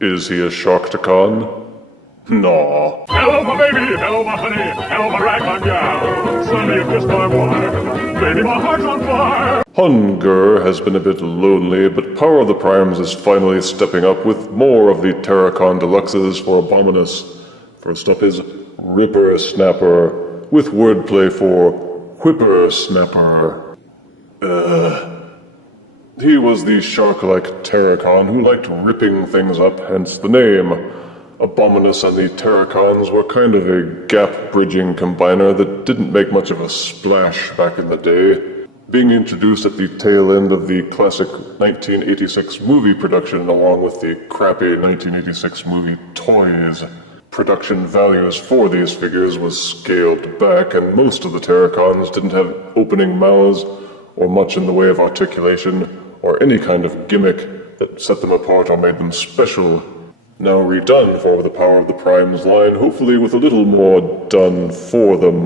Is he a Sharktacon? Nah. Hello, my baby! Hello, my honey! Hello, my ragtime gal! Send me a kiss, my wife! Baby, my heart's on fire! Hun-Gurrr has been a bit lonely, but Power of the Primes is finally stepping up with more of the Terrorcon Deluxes for Abominus. First up is Rippersnapper, with wordplay for Whippersnapper. He was the shark-like Terrorcon who liked ripping things up, hence the name. Abominus and the Terrorcons were kind of a gap-bridging combiner that didn't make much of a splash back in the day, being introduced at the tail end of the classic 1986 movie production along with the crappy 1986 movie Toys. Production values for these figures was scaled back, and most of the Terrorcons didn't have opening mouths or much in the way of articulation or any kind of gimmick that set them apart or made them special. Now redone for the Power of the Primes line, hopefully with a little more done for them.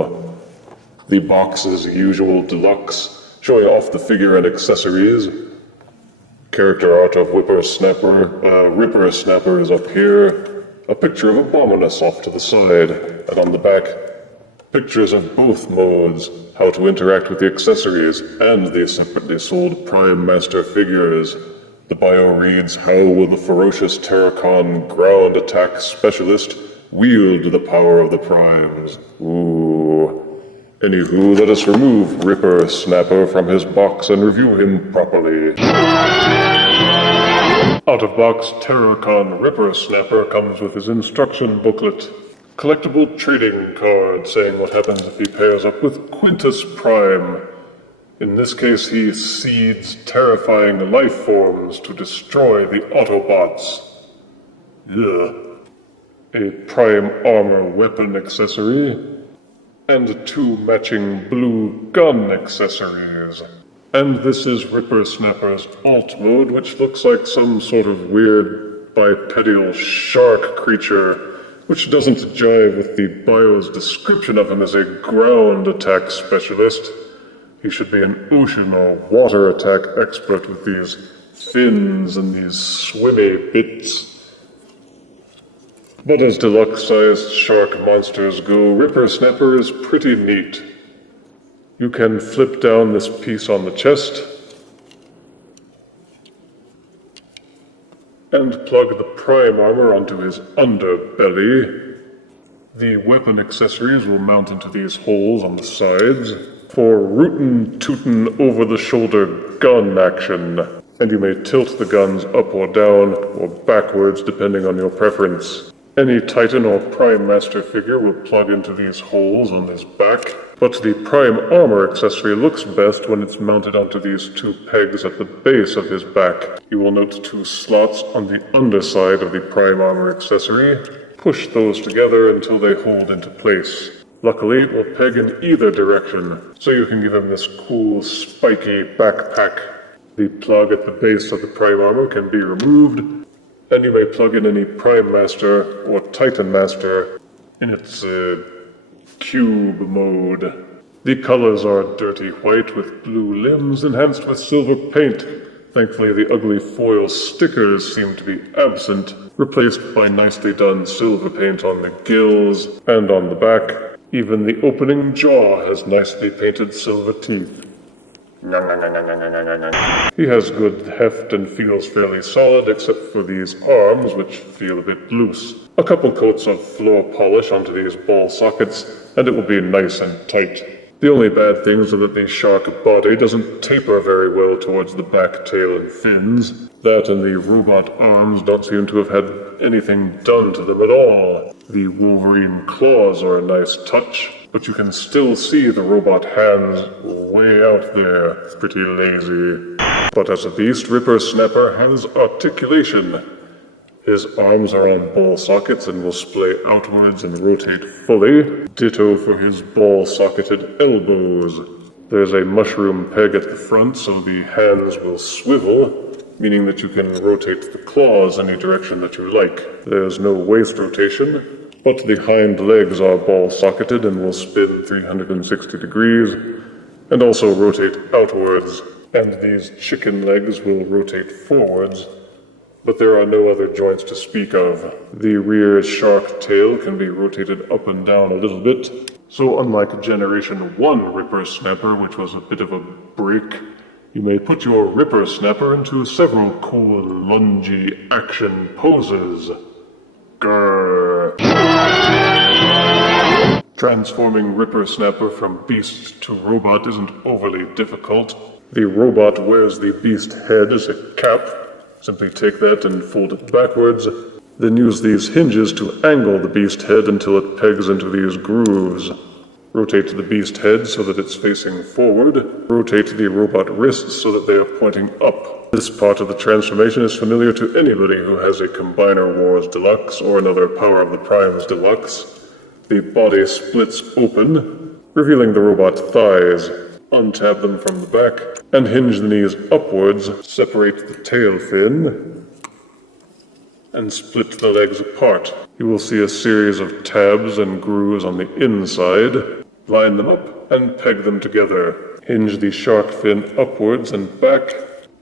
The box is usual deluxe, showing off the figure and accessories. Character art of Rippersnapper is up here. A picture of Abominus off to the side, and on the back, pictures of both modes, how to interact with the accessories, and the separately sold Prime Master figures. The bio reads, "How will the ferocious Terrorcon ground attack specialist wield the power of the Primes?" Ooh. Anywho, let us remove Rippersnapper from his box and review him properly. Out-of-box Terrorcon Rippersnapper comes with his instruction booklet. Collectible trading card saying what happens if he pairs up with Quintus Prime. In this case, he seeds terrifying life forms to destroy the Autobots. Ugh. A Prime Armor weapon accessory, and 2 matching blue gun accessories. And this is Rippersnapper's alt mode, which looks like some sort of weird bipedal shark creature, which doesn't jive with the bio's description of him as a ground attack specialist. He should be an ocean or water attack expert with these fins and these swimmy bits. But as deluxe-sized shark monsters go, Rippersnapper is pretty neat. You can flip down this piece on the chest and plug the Prime Armor onto his underbelly. The weapon accessories will mount into these holes on the sides for rootin'-tootin' over-the-shoulder gun action, and you may tilt the guns up or down or backwards depending on your preference. Any Titan or Prime Master figure will plug into these holes on his back, but the Prime Armor accessory looks best when it's mounted onto these 2 pegs at the base of his back. You will note 2 slots on the underside of the Prime Armor accessory. Push those together until they hold into place. Luckily, it will peg in either direction, so you can give him this cool, spiky backpack. The plug at the base of the Prime Armor can be removed, and you may plug in any Prime Master or Titan Master in its cube mode. The colors are dirty white with blue limbs enhanced with silver paint. Thankfully, the ugly foil stickers seem to be absent, replaced by nicely done silver paint on the gills and on the back. Even the opening jaw has nicely painted silver teeth. He has good heft and feels fairly solid, except for these arms, which feel a bit loose. A couple coats of floor polish onto these ball sockets, and it will be nice and tight. The only bad things are that the shark body doesn't taper very well towards the back, tail, and fins. That and the robot arms don't seem to have had anything done to them at all. The Wolverine claws are a nice touch, but you can still see the robot hands way out there. Pretty lazy. But as a beast, Rippersnapper has articulation. His arms are on ball sockets and will splay outwards and rotate fully. Ditto for his ball-socketed elbows. There's a mushroom peg at the front, so the hands will swivel, meaning that you can rotate the claws any direction that you like. There's no waist rotation, but the hind legs are ball-socketed and will spin 360 degrees, and also rotate outwards, and these chicken legs will rotate forwards, but there are no other joints to speak of. The rear shark tail can be rotated up and down a little bit, so unlike Generation 1 Rippersnapper, which was a bit of a break, you may put your Rippersnapper into several cool lungy action poses. Grrr. Transforming Rippersnapper from beast to robot isn't overly difficult. The robot wears the beast head as a cap. Simply take that and fold it backwards. Then use these hinges to angle the beast head until it pegs into these grooves. Rotate the beast head so that it's facing forward. Rotate the robot wrists so that they are pointing up. This part of the transformation is familiar to anybody who has a Combiner Wars Deluxe or another Power of the Primes Deluxe. The body splits open, revealing the robot thighs. Untab them from the back, and hinge the knees upwards, separate the tail fin, and split the legs apart. You will see a series of tabs and grooves on the inside. Line them up and peg them together. Hinge the shark fin upwards and back.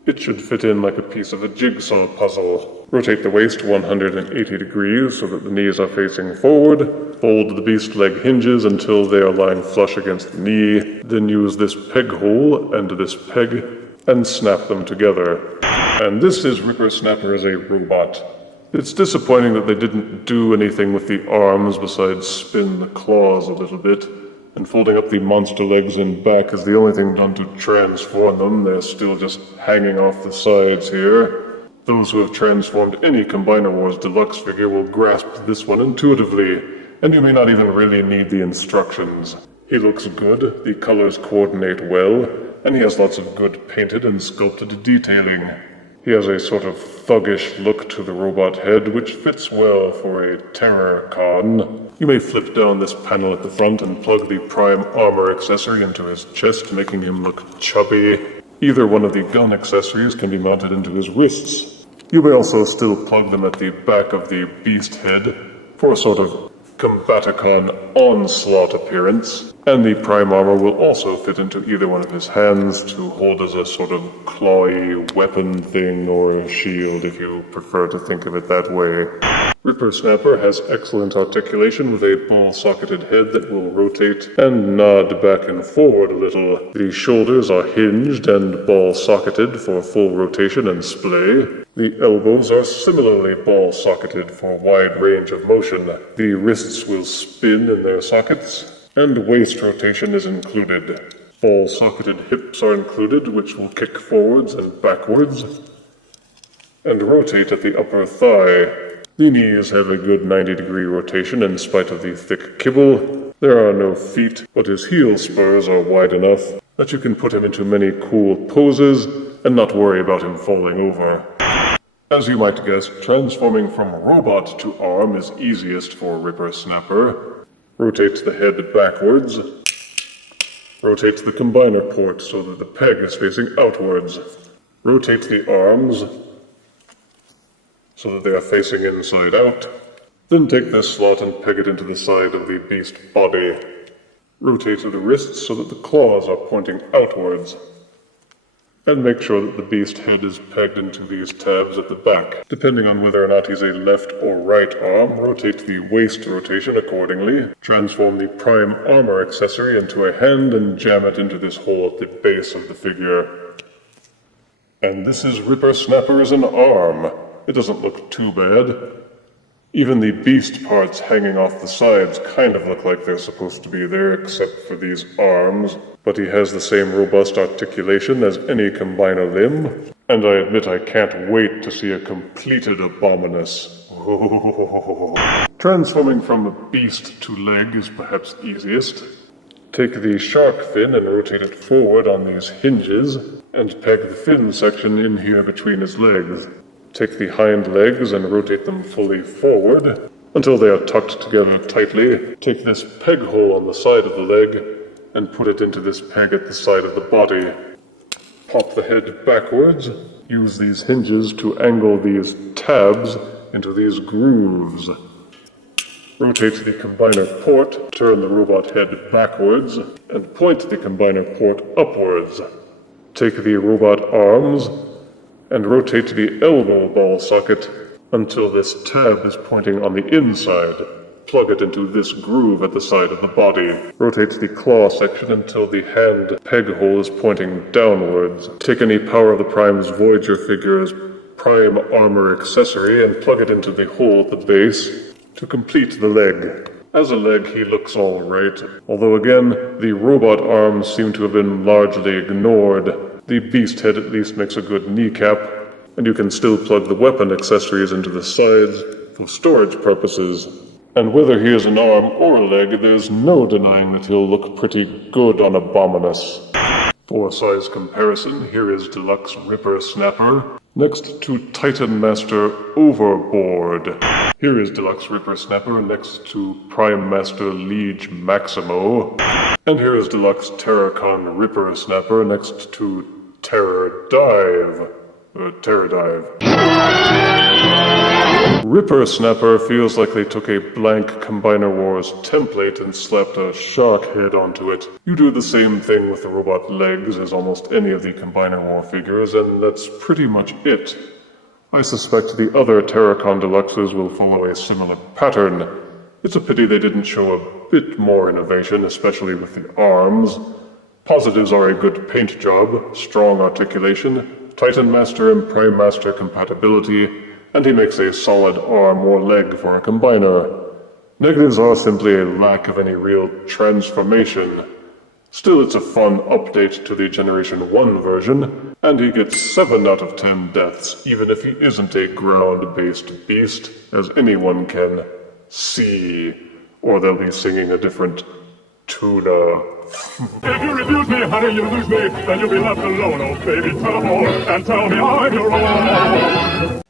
It should fit in like a piece of a jigsaw puzzle. Rotate the waist 180 degrees so that the knees are facing forward. Fold the beast leg hinges until they are lying flush against the knee. Then use this peg hole and this peg and snap them together. And this is Rippersnapper as a robot. It's disappointing that they didn't do anything with the arms besides spin the claws a little bit. And folding up the monster legs and back is the only thing done to transform them. They're still just hanging off the sides here. Those who have transformed any Combiner Wars Deluxe figure will grasp this one intuitively, and you may not even really need the instructions. He looks good, the colors coordinate well, and he has lots of good painted and sculpted detailing. He has a sort of thuggish look to the robot head, which fits well for a Terrorcon. You may flip down this panel at the front and plug the prime armor accessory into his chest, making him look chubby. Either one of the gun accessories can be mounted into his wrists. You may also still plug them at the back of the beast head for a sort of Combaticon onslaught appearance, and the prime armor will also fit into either one of his hands to hold as a sort of clawy weapon thing or a shield if you prefer to think of it that way. Rippersnapper has excellent articulation with a ball-socketed head that will rotate and nod back and forward a little. The shoulders are hinged and ball-socketed for full rotation and splay. The elbows are similarly ball-socketed for wide range of motion. The wrists will spin in their sockets, and waist rotation is included. Ball-socketed hips are included, which will kick forwards and backwards, and rotate at the upper thigh. The knees have a good 90-degree rotation in spite of the thick kibble. There are no feet, but his heel spurs are wide enough that you can put him into many cool poses and not worry about him falling over. As you might guess, transforming from robot to arm is easiest for Rippersnapper. Rotate the head backwards. Rotate the combiner port so that the peg is facing outwards. Rotate the arms so that they are facing inside out. Then take this slot and peg it into the side of the beast body. Rotate the wrists so that the claws are pointing outwards. And make sure that the beast head is pegged into these tabs at the back. Depending on whether or not he's a left or right arm, rotate the waist rotation accordingly. Transform the prime armor accessory into a hand and jam it into this hole at the base of the figure. And this is Rippersnapper as an arm. It doesn't look too bad. Even the beast parts hanging off the sides kind of look like they're supposed to be there, except for these arms. But he has the same robust articulation as any combiner limb. And I admit I can't wait to see a completed Abominus. Transforming from beast to leg is perhaps easiest. Take the shark fin and rotate it forward on these hinges, and peg the fin section in here between his legs. Take the hind legs and rotate them fully forward until they are tucked together tightly. Take this peg hole on the side of the leg and put it into this peg at the side of the body. Pop the head backwards. Use these hinges to angle these tabs into these grooves. Rotate the combiner port, turn the robot head backwards, and point the combiner port upwards. Take the robot arms and rotate the elbow ball socket until this tab is pointing on the inside. Plug it into this groove at the side of the body. Rotate the claw section until the hand peg hole is pointing downwards. Take any Power of the Prime's Voyager figure's Prime armor accessory and plug it into the hole at the base to complete the leg. As a leg, he looks alright, although again, the robot arms seem to have been largely ignored. The beast head at least makes a good kneecap, and you can still plug the weapon accessories into the sides for storage purposes. And whether he is an arm or a leg, there's no denying that he'll look pretty good on Abominus. For size comparison, here is Deluxe Rippersnapper, next to Titan Master Overboard. Here is Deluxe Rippersnapper next to Prime Master Liege Maximo. And here is Deluxe Terrorcon Rippersnapper next to Terror Dive. Rippersnapper feels like they took a blank Combiner Wars template and slapped a shark head onto it. You do the same thing with the robot legs as almost any of the Combiner War figures, and that's pretty much it. I suspect the other Terrorcon Deluxes will follow a similar pattern. It's a pity they didn't show a bit more innovation, especially with the arms. Positives are a good paint job, strong articulation, Titan Master and Prime Master compatibility, and he makes a solid arm or leg for a combiner. Negatives are simply a lack of any real transformation. Still, it's a fun update to the Generation 1 version, and he gets 7 out of 10 deaths, even if he isn't a ground-based beast, as anyone can see, or they'll be singing a different tuna. If you refuse me, honey, you lose me, then you'll be left alone, oh baby, tell them all, and tell me I'm your own.